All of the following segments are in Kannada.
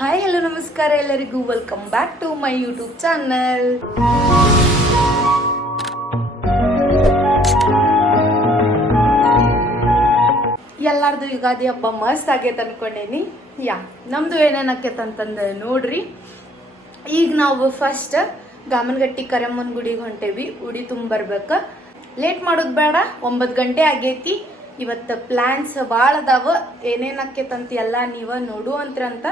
ಹಾಯ್ ಹಲೋ ನಮಸ್ಕಾರ ಎಲ್ಲರಿಗೂ welcome back to my YouTube channel. ಎಲ್ಲಾರ್ದು ಯುಗಾದಿ ಹಬ್ಬ ಮಸ್ತ್ ಆಗೈತೆ ಅನ್ಕೊಂಡೇನಿ. ನಮ್ದು ಏನೇನು ಆಕೈತೆ ಅಂತಂದು ನೋಡ್ರಿ. ಈಗ ನಾವು ಫಸ್ಟ್ ಗಾಮನಗಟ್ಟಿ ಕರೆಮ್ಮನ ಗುಡಿಗೆ ಹೊಂಟೇವಿ. ಉಡಿ ತುಂಬರ್ಬೇಕ, ಲೇಟ್ ಮಾಡೋದು ಬೇಡ. 9 ಗಂಟೆ ಆಗೈತಿ. ಇವತ್ತು ಪ್ಲಾನ್ಸ್ ಭಾಳ ಅದಾವ. ಏನೇನು ಆಕೈತಂತ ಎಲ್ಲ ನೀವ ನೋಡುವಂತ್ರಂತ.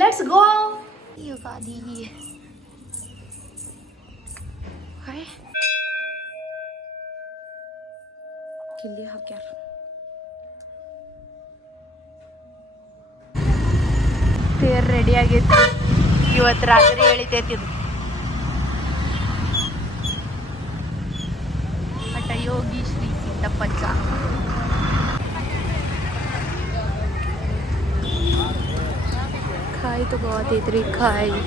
Let's go. ಯುಗಾದಿ ಕಿಲ್ಲಿ ಹಾಕ್ಯಾರ. ತೇರ್ ರೆಡಿ ಆಗೈತಿ. ಇವತ್ತು ರಾತ್ರಿ ಎಳಿತೈತಿ ಇದು. ಮಠ ಯೋಗಿ ಶ್ರೀ ಸಿದ್ದಪ್ಪಜ್ಜ. ಕಾಯಿ ತಗೋತೈತ್ರಿ. ಕಾಯಿ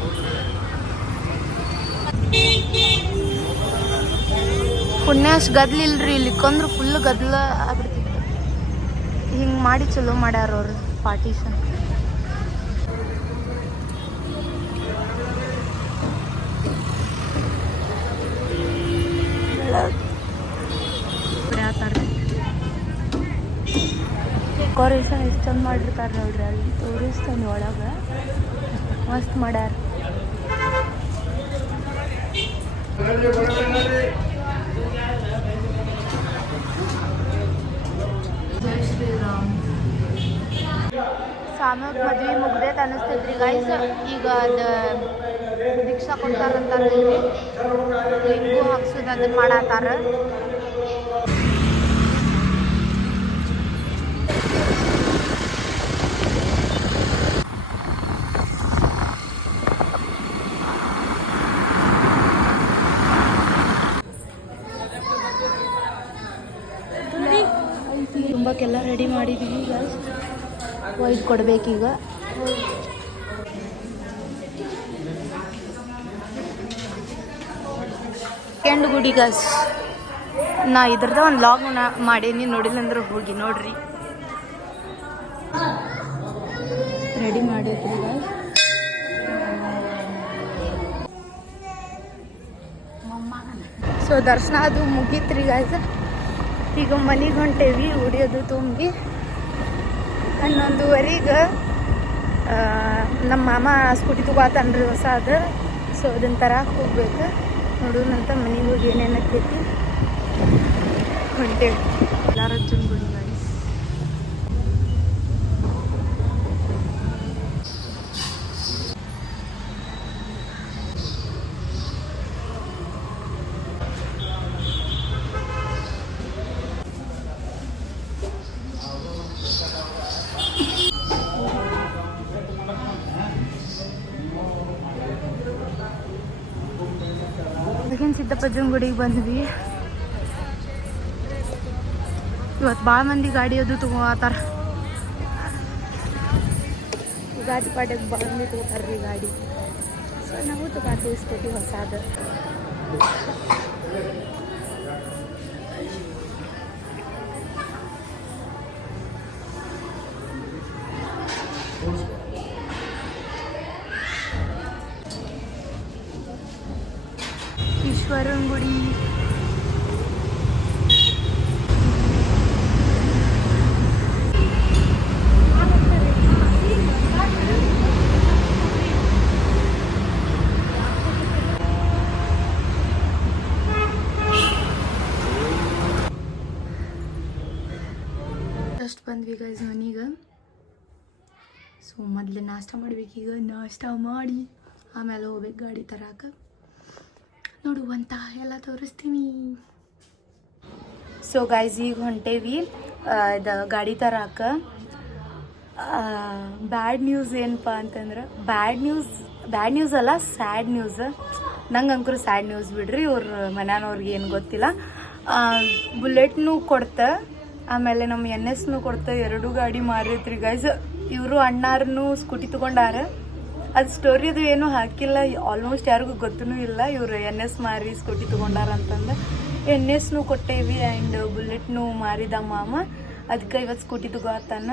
ಪುಣ್ಯ ಅಷ್ಟು ಗದ್ಲಿಲ್ರಿ. ಇಲ್ಲಿಕ್ಕಂದ್ರೆ ಫುಲ್ ಗದ್ಲ ಆಗ್ಬಿಡ್ತಿತ್ತು. ಹಿಂಗೆ ಮಾಡಿ ಚಲೋ ಮಾಡ್ಯಾರ ಅವ್ರು ಪಾರ್ಟೀಷನ್. ಡೆಕೋರೇಷನ್ ಎಷ್ಟು ಚಂದ ಮಾಡಿರ್ತಾರೆ ನೋಡ್ರಿ. ಅಲ್ಲಿ ತೋರಿಸ್ತಾನೆ ಒಳಗೆ ಮಸ್ತ್ ಮಾಡ್ಯಾರ. ಜೈ ಶ್ರೀರಾಮ್. ಸಾಮೂಹಿಕ ಮದ್ವೆ ಮುಗ್ದೈತೆ ಅನಿಸ್ತೈತ್ರಿ ಗೈಸ್. ಈಗ ಅದು ದೀಕ್ಷಾ ಕೊಡ್ತಾರಂತಾರಲ್ರಿ, ಲಿಂಗು ಹಾಕ್ಸೋದು ಅದನ್ನ ಮಾಡತ್ತಾರ. ತುಂಬಕ್ಕೆಲ್ಲ ರೆಡಿ ಮಾಡಿದ್ದೀವಿ. ಈಗ ವೈಟ್ ಕೊಡ್ಬೇಕೀಗ. ಸೆಕೆಂಡ್ ಗುಡಿ ಗಸ್ ನಾ ಇದ್ರದ ಒಂದು ಲಾಗ್ ಮಾಡೀನಿ. ನೋಡಿಲ್ಲ ಅಂದ್ರೆ ಹೋಗಿ ನೋಡ್ರಿ. ರೆಡಿ ಮಾಡಿದ್ರಿ ಈಗ. ಸೊ ದರ್ಶನ ಅದು ಮುಗೀತ್ರಿ ಗಾಯ್ಸ್. ಈಗ ಮನೆಗೆ ಹೊಂಟೇವಿ. ಉಡಿಯೋದು ತುಂಬಿ 11:30ಗೆ ನಮ್ಮ ಮಾಮ ಸ್ಕೂಟಿ ತಗೋತಾನ್ರಿ ಹೊಸಾದ. ಸೊ ಅದನ್ನ ತರಕ್ಕೆ ಹೋಗ್ಬೇಕು. ನೋಡೋಣಂತ ಮನೆಗೆ ಹೋಗಿ ಏನೇನು ಆಕೈತಿ ಹೊಂಟೇವಿ. ಎಲ್ಲಾರಜ್ಜನ ಗುಡಿ ಗಾಡಿ. ಸಿದ್ದಪ್ಪಜ್ಜನ ಗುಡಿಗೆ ಬಂದ್ವಿ. ಇವತ್ತು ಭಾಳ ಮಂದಿ ಗಾಡಿ ಅದು ತಗೋತಾರ. ಗಾಡಿ ಪಾಡ್ಯಕ್ಕೆ ಭಾಳ ಮಂದಿ ತಗೋತಾರ್ರಿ ಗಾಡಿ. ಸೊ ನಾವು ತಗೋತೀವಿ ಸ್ಕೂಟಿ ಹೊಸಾದ. ಈಶ್ವರನ ಗುಡಿ. ಜಸ್ಟ್ ಬಂದ್ವಿ ಗೈಸ್ ಮನೀಗ. ಸೊ ಮೊದಲು ನಾಷ್ಟ ಮಾಡ್ಬೇಕೀಗ. ನಾಷ್ಟ ಮಾಡಿ ಆಮೇಲೆ ಹೋಗ್ಬೇಕು ಗಾಡಿ ತರಾಕ. ನೋಡುವಂತ ಎಲ್ಲ ತೋರಿಸ್ತೀನಿ. ಸೊ ಗೈಸ್ ಈಗ ಹೊಂಟೇವಿ ಇದು ಗಾಡಿ ತರಾಕ. ಬ್ಯಾಡ್ ನ್ಯೂಸ್ ಏನಪ್ಪ ಅಂತಂದ್ರೆ, ಬ್ಯಾಡ್ ನ್ಯೂಸ್ ಅಲ್ಲ, ಸ್ಯಾಡ್ ನ್ಯೂಸ್. ನಂಗೆ ಅಂಕರು ಸ್ಯಾಡ್ ನ್ಯೂಸ್ ಬಿಡ್ರಿ. ಅವ್ರ ಮನ್ಯಾನವ್ರಿಗೆ ಏನು ಗೊತ್ತಿಲ್ಲ. ಬುಲೆಟ್ನು ಕೊಡ್ತ, ಆಮೇಲೆ ನಮ್ಮ NSನು ಕೊಡ್ತ. 2 ಗಾಡಿ ಮಾರೈತ್ರಿ ಗೈಸ್. ಇವರು ಅಣ್ಣಾರನು ಸ್ಕೂಟಿ ತೊಗೊಂಡಾರ. ಅದು ಸ್ಟೋರಿ ಅದು ಏನೂ ಹಾಕಿಲ್ಲ. ಆಲ್ಮೋಸ್ಟ್ ಯಾರಿಗೂ ಗೊತ್ತೂ ಇಲ್ಲ ಇವರು NS ಮಾರಿ ಸ್ಕೂಟಿ ತೊಗೊಂಡಾರ ಅಂತಂದು. NSನು ಕೊಟ್ಟೇವಿ ಆ್ಯಂಡ್ ಬುಲೆಟ್ನು ಮಾರಿದ ಮಾಮ. ಅದಕ್ಕೆ ಇವತ್ತು ಸ್ಕೂಟಿ ತಗೋತಾನ.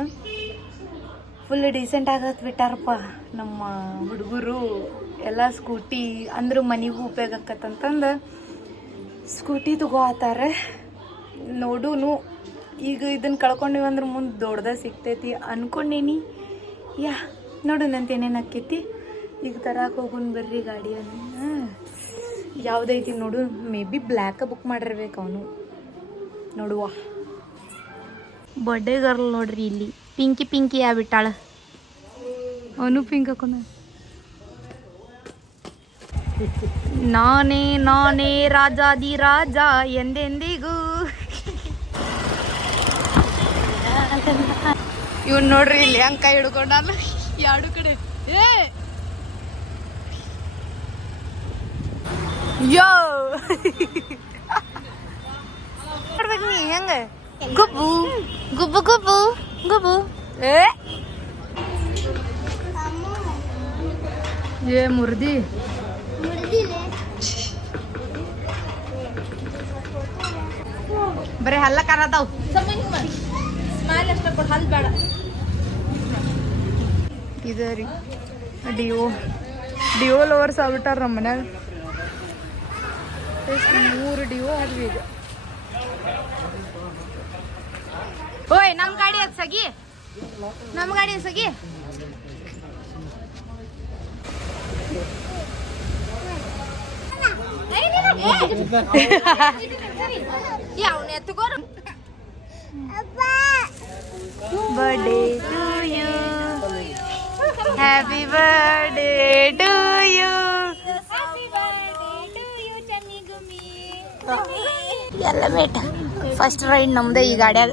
ಫುಲ್ ಡೀಸೆಂಟ್ ಆಗತ್ ಬಿಟ್ಟಾರಪ್ಪ ನಮ್ಮ ಹುಡುಗರು ಎಲ್ಲ. ಸ್ಕೂಟಿ ಅಂದ್ರೆ ಮನೆಗೂ ಉಪಯೋಗ ಆಕತ್ತಂತಂದು ಸ್ಕೂಟಿ ತಗೋತಾರೆ. ನೋಡೂನು ಈಗ ಇದನ್ನು ಕಳ್ಕೊಂಡಿವಂದ್ರೆ ಮುಂದೆ ದೊಡ್ಡದ ಸಿಗ್ತೈತಿ ಅನ್ಕೊಂಡೇನಿ. ಯಾ ನೋಡೋಣಂತ ಏನೇನು ಆಕೈತಿ. ಈಗ ತರಕ್ಕೆ ಹೋಗೋಣ ಬರ್ರಿ ಗಾಡಿಯನ್ನು. ಯಾವುದೈತಿ ನೋಡು. ಮೇ ಬಿ ಬ್ಲ್ಯಾಕ ಬುಕ್ ಮಾಡಿರ್ಬೇಕು ಅವನು. ನೋಡುವ ಬರ್ಡೇ ಗರ್ಲ್ ನೋಡ್ರಿ ಇಲ್ಲಿ ಪಿಂಕಿ ಪಿಂಕಿ ಆಗ್ಬಿಟ್ಟಾಳ. ಅವನು ಪಿಂಕ್ ಹಾಕೊಂಡ. ನಾನೇ ನಾನೇ ರಾಜಾದಿ ರಾಜ ಎಂದೆಂದಿಗೂ. ಇವನ್ ನೋಡ್ರಿ ಇಲ್ಲಿ ಹಂಗ ಕೈ ಹಿಡ್ಕೊಂಡಲ್ಲ ಎರಡು ಕಡೆ. ಯೋ ನೋಡ್ಬೇಕು ನೀ ಹೆಂಗ ಗುಬ್ಬು ಗುಬ್ಬು ಗುಬ್ಬು ಗುಬ್ಬು. ಏ ಮುರ್ದಿ ಬರೀ ಹಲ್ಲ ಕಾರದಾವ್. ಸ್ಮೈಲ್ ಅಷ್ಟ ಕೊಟ್ಟು ಹಲ್ ಬೇಡ. ಇದ ರೀ ಡಿಯೋ ಲವರ್ಸ್ ಆಗ್ಬಿಟ್ಟಾರ ನಮ್ಮ ಮನ್ಯಾಗ. 3 ಡಿಯೋ ಆದ್ವಿ ಈಗ. ಓಯ್ ನಮ್ಮ ಗಾಡಿ ಅದು ಸಗಿ, ನಮ್ಮ ಗಾಡಿ ಸಗಿ. ಯಾವನೇ ಎತ್ತುಗೋರು. Birthday to you, happy birthday to you. ಎಲ್ಲ ಬೇಟ ಫಸ್ಟ್ ರೈಡ್ ನಮ್ದೇ ಈ ಗಾಡ್ಯಾಗ.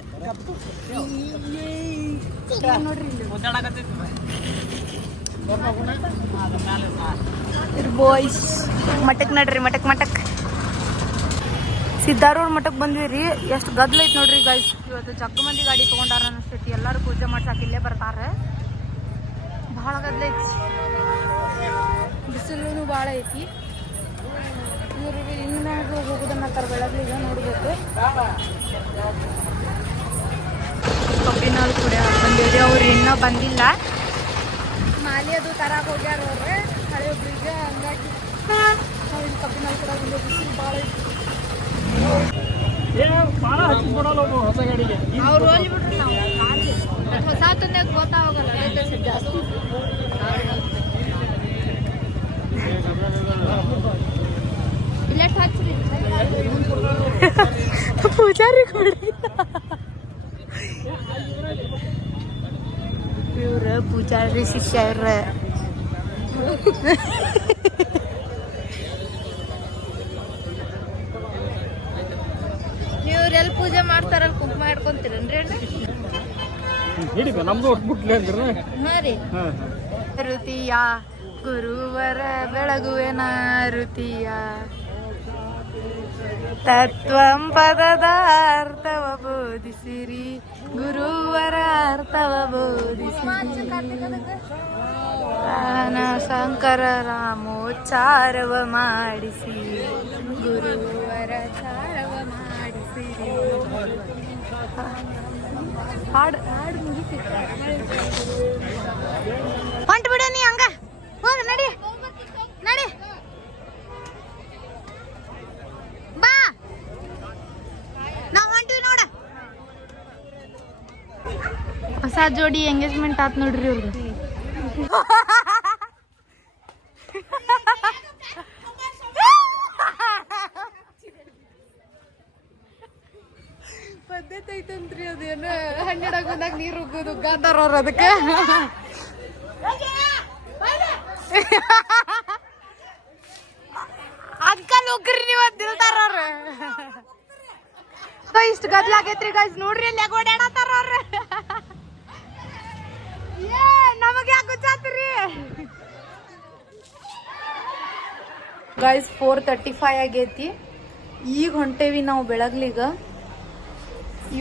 ಬಾಯ್ಸ್ ಮಠಕ್ ನಡ್ರಿ, ಮಠಕ್ ಮಠಕ್ ಸಿದ್ದಾರೂರ್ ಮಠಕ್ಕೆ ಬಂದ್ವಿ. ಎಷ್ಟು ಗದ್ಲ ಐತಿ ನೋಡ್ರಿ ಗೈಸ್. ಇವತ್ತು ಜಗ್ಗ ಮಂದಿ ಗಾಡಿ ತೊಗೊಂಡಾರ ಅನಿಸ್ತೈತಿ. ಎಲ್ಲರೂ ಪೂಜೆ ಮಾಡ್ಸಕ್ಕೆ ಇಲ್ಲೇ ಬರ್ತಾರ. ಭಾಳ ಗದ್ಲ ಐತಿ, ಬಿಸಿಲು ಭಾಳ ಐತಿ. ಇವ್ರು ಇನ್ನಾಗ ಹೋಗೋದನ್ನ ತರ ಬೆಳಗ್ಲಿಗೆ ನೋಡ್ಬೇಕು. ಕಬ್ಬಿನಾಲ್ ಕೂಡ ಬಂದಿವ್ರಿ. ಅವ್ರು ಇನ್ನೂ ಬಂದಿಲ್ಲ. ಮಾಲಿ ಅದು ತರಕ್ಕೆ ಹೋಗ್ಯಾರ ಅವ್ರೆ ಹಳೆ ಒಬ್ರಿಗೆ. ಹಂಗಾಗಿ ನಾವು ಇಲ್ಲಿ ಕಬ್ಬಿನಾಲ್ ಕೂಡ ಬಂದು ಬಿಸಿಲು ಭಾಳ ಐತಿ. ಅವ್ರು ಹೋಲಿ ಬಿಡ್ರಿ, ನಾವು ಹೊಸ ತಂದಾಗ ಗೊತ್ತಾಗಲ್ಲ ಜಾಸ್ತಿ. ಪೂಜಾರಿ ಇವ್ರ ಪೂಜಾರಿ ಶಿಷ್ಯ ಇವ್ರ. ನೀವ್ರೆಲ್ಲಿ ಪೂಜೆ ಮಾಡ್ತಾರಲ್ಲ ಕುಂಕುಮ ಇಟ್ಕೊಂತೀರನ್ರಿ ಅಣ್ಣ? ಹಾ ರೀ. ಋತಿಯ ಗುರುವರ ಬೆಳಗುವೆನ ಋತಿಯ ತತ್ವಂ ಪದದ ಅರ್ಥವ ಬೋಧಿಸಿರಿ, ಗುರುವರ ಅರ್ಥವ ಬೋಧಿಸಿರಿ. ಶಂಕರ ರಾಮೋಚ್ಚಾರವ ಮಾಡಿಸಿ, ಗುರುವರ ಚಾರವ ಮಾಡಿಸಿರಿ. ಹಾಡು ಹಾಡು ಮುಗಿತಿತ್ತ. ಹೊಂಟು ಬಿಡ ನೀ ಹಂಗ ಹೋಗ. ನಡಿ ನಡಿ ಬಾ, ನಾವ್ ಹೊಂಟಿವಿ ನೋಡ. ಹೊಸ ಜೋಡಿ ಎಂಗೇಜ್ಮೆಂಟ್ ಆತ್ ನೋಡ್ರಿ ಅವ್ರಿಗೆ. ಪದ್ಧತಿ ಐತಂತ್ರಿ ಅದೇನು. ಹನ್ನೆರಡು ಬಂದಾಗ ನೀರು ಹೋಗೋದು ಗಾಂಧಾರ ಅವ್ರ ಅದಕ್ಕೆ. ಅಂಕಲ್ ಹೋಗ್ರಿ ನೀವ್ ದಿಲ್ತಾರ ಅವ್ರ. ಇಷ್ಟು ಗದ್ಲ ಆಗೈತ್ರಿ ಗೈಸ್. ನೋಡ್ರಿ ಅಲ್ಲಿ ಯಾಕೆ ಓಡಾಡತ್ತಾರ ಅವ್ರ. ನಮಗೆ ಯಾಕೆ ಗೊತ್ತಾತ್ರಿ ಗೈಸ್. 4:35 ಆಗೈತಿ. ಈಗ ಹೊಂಟೇವಿ ನಾವು ಬೆಳಗ್ಲಿಗ.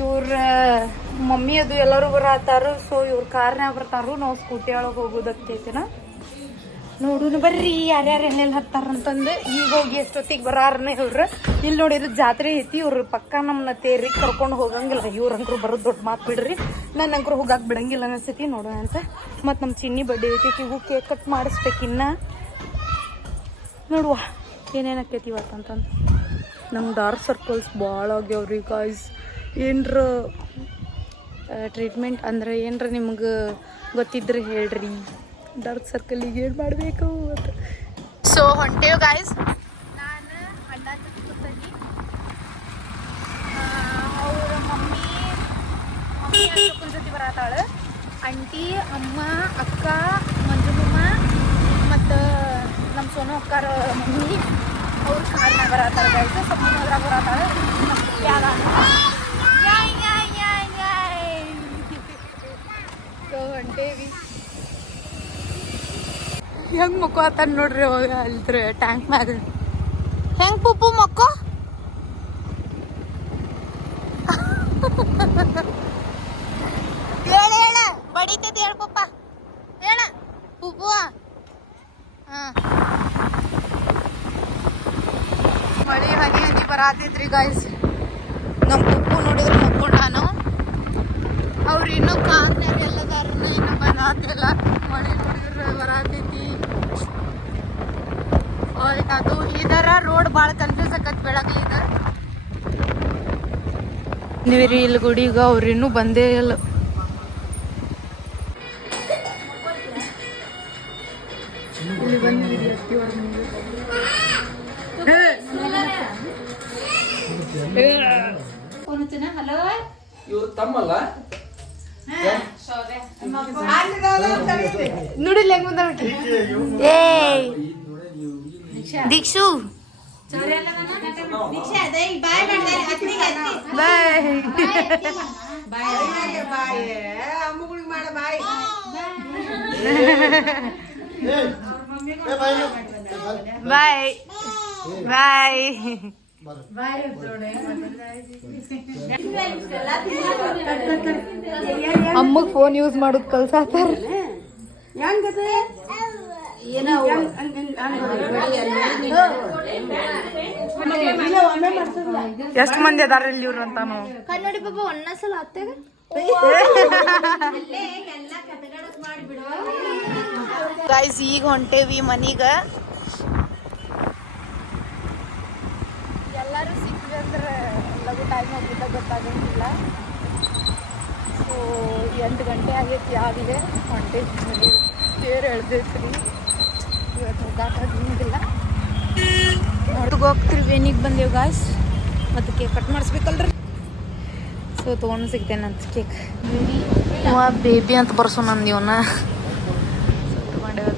ಇವ್ರ ಮಮ್ಮಿ ಅದು ಎಲ್ಲರೂ ಬರತ್ತಾರ. ಸೊ ಇವ್ರ ಕಾರ್ನ್ಯಾಗ ಬರ್ತಾರು, ನಾವು ಸ್ಕೂಟಿ ಒಳಗೆ ಹೋಗೋದಕ್ಕೈತಿನ. ನೋಡುನು ಬರ್ರಿ ಯಾರ್ಯಾರು ಎಲ್ಲೆಲ್ಲಿ ಹತ್ತಾರಂತಂದು ಈಗ ಹೋಗಿ ಎಷ್ಟೊತ್ತಿಗೆ ಬರಾರನ ಇವ್ರು. ಇಲ್ಲಿ ನೋಡಿದ್ರು ಜಾತ್ರೆ ಐತಿ, ಇವ್ರ ಪಕ್ಕ ನಮ್ಮನ್ನ ತೇರಿಗೆ ಕರ್ಕೊಂಡು ಹೋಗಂಗಿಲ್ಲ. ಇವ್ರಂಕ್ರು ಬರೋದು ದೊಡ್ಡ ಮಾತು ಬಿಡ್ರಿ. ನನ್ನ ಅಂಕ್ರು ಹೋಗಕ್ಕೆ ಬಿಡಂಗಿಲ್ಲ ಅನಿಸ್ತೈತಿ. ನೋಡೋಣ ಅಂತ. ಮತ್ತು ನಮ್ಮ ಚಿನ್ನಿ ಬಡ್ಡೆ ಐತಿ, ಇವು ಕೇಕ್ ಕಟ್ ಮಾಡಿಸ್ಬೇಕಿನ್ನ. ನೋಡುವ ಏನೇನು ಆಕೈತಿ ಇವತ್ತಂತಂದು. ನಮ್ಗೆ ಡಾರ್ಕ್ ಸರ್ಕಲ್ಸ್ ಭಾಳ ಆಗ್ಯಾವ್ರಿ ಗಾಯ್ಸ್. ಏನರ ಟ್ರೀಟ್ಮೆಂಟ್ ಅಂದ್ರೆ ಏನರ ನಿಮ್ಗೆ ಗೊತ್ತಿದ್ರೆ ಹೇಳ್ರಿ. ಡಾರ್ಕ್ ಸರ್ಕಲಿಗೆ ಏನು ಮಾಡಬೇಕು ಅಂತ. ಸೊ ಹೊಂಟೇವು ಗಾಯ್ಸ್. ನಾನು ಅಣ್ಣ ಕೂತೀನಿ. ಅವ್ರ ಮಮ್ಮಿ ಅಕ್ಕನ ಜೊತೆ ಬರತ್ತಾಳೆ. ಆಂಟಿ, ಅಮ್ಮ, ಅಕ್ಕ, ಮಂಜುಮ್ಮ ಮತ್ತು ನಮ್ಮ ಸೋನು ಅಕ್ಕಾರ ಮಮ್ಮಿ ಅವ್ರ ಕಾರ್ನಾಗ ಬರತ್ತಾಳೆ ಗಾಯ್ಸ್. ಸಪ್ನದ್ರಾಗ ಬರತ್ತಾಳೆ. ಸೊ ಹೊಂಟೇವಿ. ಹೆಂಗೆ ಮಕ್ಕೋ ಆತಾನ ನೋಡ್ರಿ ಅವಾಗ ಅಲ್ದ್ರ ಟ್ಯಾಂಕ್ ಮ್ಯಾಗ. ಹೆಂಗೆ ಪುಪ್ಪು ಮಕ್ಕೋ? ಹೇಳ ಬಡಿತೈತಿ ಹೇಳ ಪಪ್ಪ. ಹೇಳ ಪುಪ್ಪು. ಹಾಂ, ಮಳಿ ಹನಿ ಹನಿ ಬರಾತೈತ್ರಿ ಗಾಯ್ಸ್. ನಮ್ಮ ಪುಪ್ಪು ನೋಡಿದ್ರೆ ಮಕ್ಕೊಂಡಾನು. ಅವ್ರು ಇನ್ನೂ ಕಾಂಗ್ನಾಗ ಎಲ್ಲದಾರನ್ನ ಇನ್ನೂ ಬಂದಾತಿಲ್ಲ. ಮಳೆ ನೋಡಿದ್ರೆ ಬರಾತೈತಿ. ಅದು ಇದರ ರೋಡ್ ಭಾಳ ಕನ್ಫ್ಯೂಸ್ ಆಕತ್ ಬೆಳಗ್ಗೆ ಈಗ. ನೀವ್ರಿ ಇಲ್ಲಿ ಗುಡಿಗ ಅವ್ರು ಇನ್ನೂ ಬಂದೇ ಇಲ್ಲ. ಇಲ್ಲಿ ಬಂದಿದ್ದೀರಿ ಅತ್ತಿಯವ್ರ ಮನೆಗೆ. ಹಲೋ, ಇವ್ರು ತಮ್ಮಲ್ಲ? ನೋಡಿಲ್ಲ ಹೆಂಗ್ ಬಂದ ದೀಕ್ಷು. ಬಾಯ್ ಬಾಯ್. ಅಮ್ಮಗ್ ಫೋನ್ ಯೂಸ್ ಮಾಡೋದು ಕಲ್ಸಾತಾರ. ಎಷ್ಟ್ ಮಂದಿ ಅದಾರ ಇಲ್ಲಿ ಇವ್ರು ಅಂತಾನು. ಕನ್ನಡಿ ಪಾಪ ಒಂದಸಲ ಅತ್ತೆಗ ಗೈಸ್ ಈಗ ಹೊಂಟೇವಿ ಮನೀಗ. ಎಲ್ಲರೂ ಸಿಕ್ವಿ ಅಂದ್ರೆ ಲಗು ಟೈಮ್ ಹೋಗಿದ್ದ ಗೊತ್ತಾಗಂಗಿಲ್ಲ. ಸೊ 8 ಗಂಟೆ ಆಗೈತಿ ಆಗಲೇ. ಹೊಂಟೇವಿ ಮನೆಗೆ. ತೇರು ಎಳ್ದೈತ್ರಿ ಇವತ್ತು. ಹೋಗಾಕಾಗಿಲ್ಲ. ನೋಡ್ಗೆ ಹೋಗ್ತಿರಿ ವೇನಿಗೆ ಬಂದೇವು ಗಾಯ್ಸ್. ಮತ್ತು ಕೇಕ್ ಕಟ್ ಮಾಡಿಸ್ಬೇಕಲ್ರಿ. ಸೊ ತೊಗೊಂಡು ಸಿಗ್ತೇನೆ ಅಂತ ಕೇಕ್. ಬೇಬಿ ಅಂತ ಬರ್ಸೋ ನಂದಿವನ್ನ ತಗೊಂಡೇವ.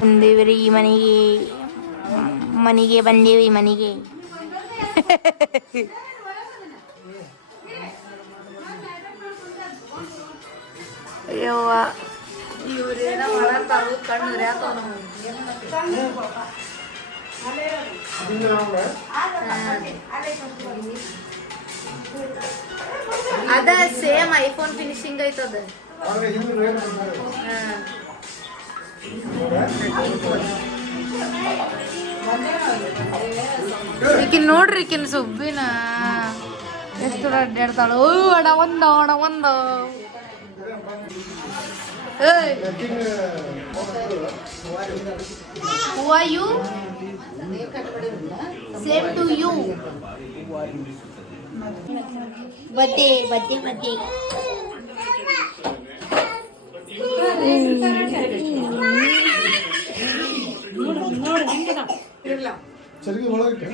ಬಂದೇವ್ರಿ ಮನೆಗೆ ಬಂದೇವಿ ಮನೆಗೆ. ಅಯ್ಯವ್ವ ಇವ್ರೇನ ಮಾಡತ್ತಾರು ಕಣ್ಣು ಯಾಕವ. ಅದ ಸೇಮ್ ಐಫೋನ್ ಫಿನಿಶಿಂಗ್ ಐತದ. ಈಕಿನ್ ನೋಡ್ರಿ, ಈಕಿನ್ ಸುಬ್ಬಿನ ಎಷ್ಟು ಅಡ್ಡಾಡ್ತಾಳು. ಅಡ ಒಂದು Who are you? Same to you. Birthday. ಚರಿಗೆ ಒಳಗೆ